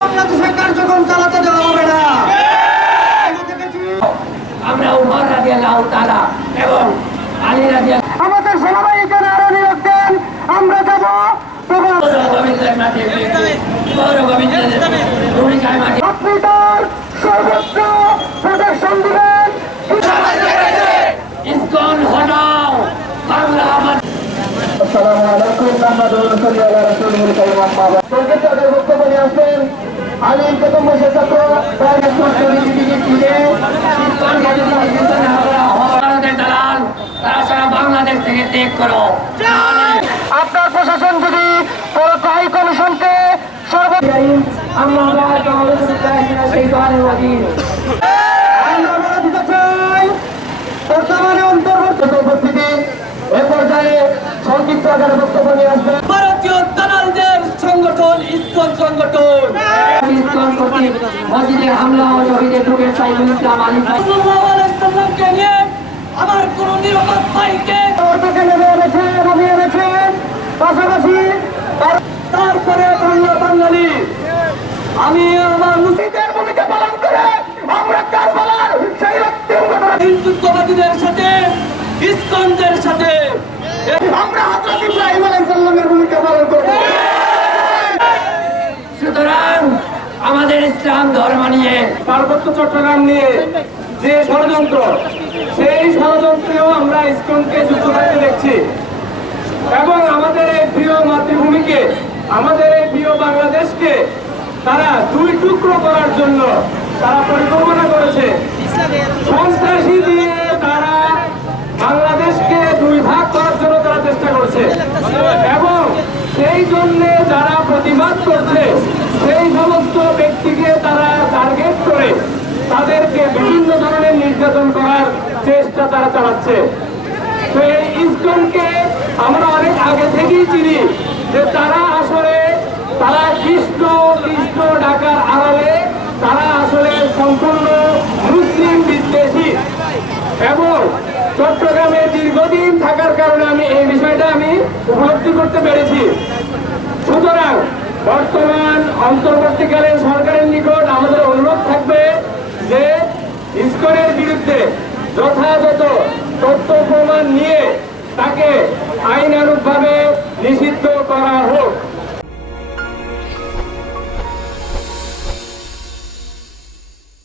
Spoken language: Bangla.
বাংলাদেশে কার্যক্রম চালাতে দেওয়া হবে না। আমরা উমর রাজি আল্লাহ তালা এবং আলী রাজি আমাদের সেনাবাহিনীকে আরও নিয়োগ দেন আমরা যাব আপনি তার সর্বোচ্চ প্রোটেকশন দিবেন। ইসকন হটাও। বাংলা আমার আসসালামু আলাইকুম মোহাম্মদ সাল্লাল্লাহু আলাইহি রাসূলুল কারীম আম্মা বাদ সংগীত তাদের বক্তব্য নিয়ে আসবেন আলিম প্রথম বর্ষের ছাত্র প্রাইভেট স্কুল ডিগ্রি টিকে ইসকন ভারতের দালাল তারা সারা বাংলাদেশ থেকে ত্যাগ করো। আপনার প্রশাসন যদি হাই কমিশনকে সর্ব আমরা বর্তমানে অন্তর্বর্তী উপস্থিতি এ পর্যায়ে সংক্ষিপ্ত আকারে বক্তব্য নিয়ে আসবেন। ভারতীয় দালালদের সংগঠন ইসকন সংগঠন। ইসকন কর্তৃক মসজিদে হামলা ও শহীদের ঢুকে সাইফুল ইসলাম আলী আমার কোন নিরাপদ ভাইকে পাশাপাশি তারপরে বাংলা বাঙালি আমি আমার মুসলিমদের ভূমিকা পালন করে আমরা আমাদের ইসলাম ধর্ম নিয়ে। পার্বত্য চট্টগ্রাম নিয়ে যে ষড়যন্ত্র, সেই ষড়যন্ত্রেও আমরা ইসকনকে যুক্ত থাকতে দেখছি। এবং আমাদের এই প্রিয় মাতৃভূমিকে, আমাদের এই প্রিয় বাংলাদেশকে তারা দুই টুকরো করার জন্য তারা পরিকল্পনা করেছে। সন্ত্রাসী দিয়ে তারা বাংলাদেশকে দুই ভাগ করার জন্য তারা চেষ্টা করছে। এবং সেই জন্য যারা প্রতিবাদ করছে সেই সমস্ত ব্যক্তিকে তারা টার্গেট করে তাদেরকে বিভিন্ন ধরনের নির্যাতন করার চেষ্টা তারা চালাচ্ছে। তো এই ইসকনকে আমরা অনেক আগে থেকেই চিনি যে তারা আসলে, তারা কৃষ্ণ কৃষ্ণ ডাকার আড়ালে তারা আসলে সম্পূর্ণ মুসলিম বিদ্বেষী। এবং চট্টগ্রামে দীর্ঘদিন থাকার কারণে আমি এই বিষয়টা আমি উপলব্ধি করতে পেরেছি। অন্তর্বর্তীকালীন সরকারের নিকট আমাদের অনুরোধ থাকবে যে ইস্কনের বিরুদ্ধে যথাযথ তথ্য প্রমাণ নিয়ে তাকে আইনানুগভাবে নিষিদ্ধ করা হোক।